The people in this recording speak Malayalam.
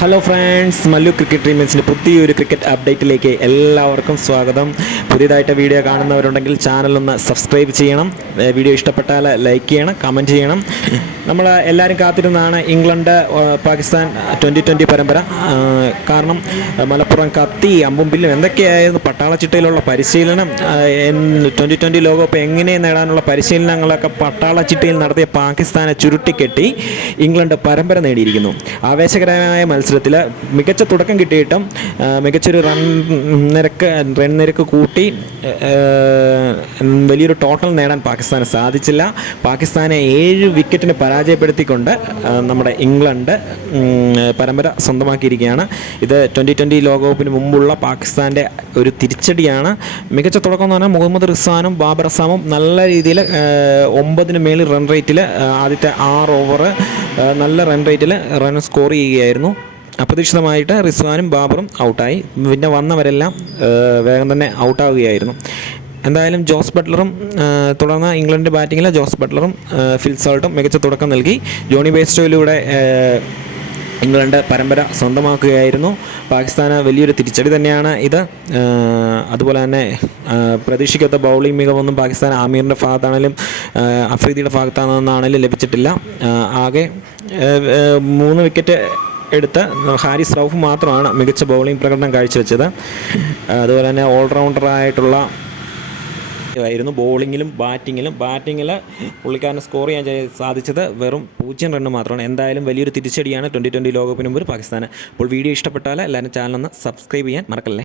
ഹലോ ഫ്രണ്ട്സ്, മല്ലു ക്രിക്കറ്റ് ഡ്രീമേഴ്സിൻ്റെ പുതിയൊരു ക്രിക്കറ്റ് അപ്ഡേറ്റിലേക്ക് എല്ലാവർക്കും സ്വാഗതം. പുതിയതായിട്ട് വീഡിയോ കാണുന്നവരുണ്ടെങ്കിൽ ചാനലൊന്ന് സബ്സ്ക്രൈബ് ചെയ്യണം. വീഡിയോ ഇഷ്ടപ്പെട്ടാൽ ലൈക്ക് ചെയ്യണം, കമൻറ്റ് ചെയ്യണം. നമ്മൾ എല്ലാവരും കാത്തിരുന്നാണ് ഇംഗ്ലണ്ട് പാകിസ്ഥാൻ 2020 പരമ്പര. കാരണം മലപ്പുറം കത്തി അമ്പും ബില്ലും എന്തൊക്കെയായിരുന്നു പട്ടാളച്ചിട്ടയിലുള്ള പരിശീലനം. 2020 ലോകകപ്പ് എങ്ങനെ നേടാനുള്ള പരിശീലനങ്ങളൊക്കെ പട്ടാളച്ചിട്ടയിൽ നടത്തിയ പാകിസ്ഥാനെ ചുരുട്ടിക്കെട്ടി ഇംഗ്ലണ്ട് പരമ്പര നേടിയിരിക്കുന്നു. ആവേശകരമായ മത്സരത്തിൽ മികച്ച തുടക്കം കിട്ടിയിട്ടും മികച്ചൊരു റൺ നിരക്ക് കൂട്ടി വലിയൊരു ടോട്ടൽ നേടാൻ പാകിസ്ഥാന് സാധിച്ചില്ല. പാകിസ്ഥാനെ 7 വിക്കറ്റിന് പരാജയപ്പെടുത്തിക്കൊണ്ട് നമ്മുടെ ഇംഗ്ലണ്ട് പരമ്പര സ്വന്തമാക്കിയിരിക്കുകയാണ്. ഇത് 2020 ലോകകപ്പിന് മുമ്പുള്ള പാകിസ്ഥാൻ്റെ ഒരു തിരിച്ചടിയാണ്. മികച്ച തുടക്കം എന്ന് പറഞ്ഞാൽ മുഹമ്മദ് റിസ്വാനും ബാബർ അസാമും നല്ല രീതിയിൽ 9 മേളിൽ റൺ റേറ്റിൽ ആദ്യത്തെ 6 ഓവർ നല്ല റൺ റേറ്റിൽ റൺ സ്കോർ ചെയ്യുകയായിരുന്നു. അപ്രതീക്ഷിതമായിട്ട് റിസ്വാനും ബാബറും ഔട്ടായി. പിന്നെ വന്നവരെല്ലാം വേഗം തന്നെ ഔട്ടാവുകയായിരുന്നു. എന്തായാലും ജോസ് ബട്ട്ലറും തുടർന്ന് ഇംഗ്ലണ്ട് ബാറ്റിങ്ങിൽ ജോസ് ബട്ട്ലറും ഫിൽ സോൾട്ടും മികച്ച തുടക്കം നൽകി. ജോണി ബെയർസ്റ്റോയിലൂടെ ഇംഗ്ലണ്ട് പരമ്പര സ്വന്തമാക്കുകയായിരുന്നു. പാകിസ്ഥാന് വലിയൊരു തിരിച്ചടി തന്നെയാണ് ഇത്. അതുപോലെ തന്നെ പ്രതീക്ഷിക്കാത്ത ബൗളിംഗ് മികവൊന്നും പാകിസ്ഥാൻ ആമീറിൻ്റെ ഭാഗത്താണെങ്കിലും അഫ്രീദിയുടെ ഭാഗത്താണെന്നാണെങ്കിലും ലഭിച്ചിട്ടില്ല. ആകെ 3 വിക്കറ്റ് എടുത്ത് ഹാരിസ് റൌഫ് മാത്രമാണ് മികച്ച ബൗളിംഗ് പ്രകടനം കാഴ്ചവെച്ചത്. അതുപോലെ തന്നെ ഓൾറൗണ്ടറായിട്ടുള്ള ആയിരുന്നു ബോളിങ്ങിലും ബാറ്റിങ്ങിൽ പുള്ളിക്കാരന് സ്കോർ ചെയ്യാൻ സാധിച്ചത് വെറും 0 റണ്ണ് മാത്രമാണ്. എന്തായാലും വലിയൊരു തിരിച്ചടിയാണ് 2020 ലോകകപ്പിന് മുമ്പ് പാകിസ്ഥാന്. അപ്പോൾ വീഡിയോ ഇഷ്ടപ്പെട്ടാൽ എല്ലാവരും ചാനലൊന്ന് സബ്സ്ക്രൈബ് ചെയ്യാൻ മറക്കല്ലേ.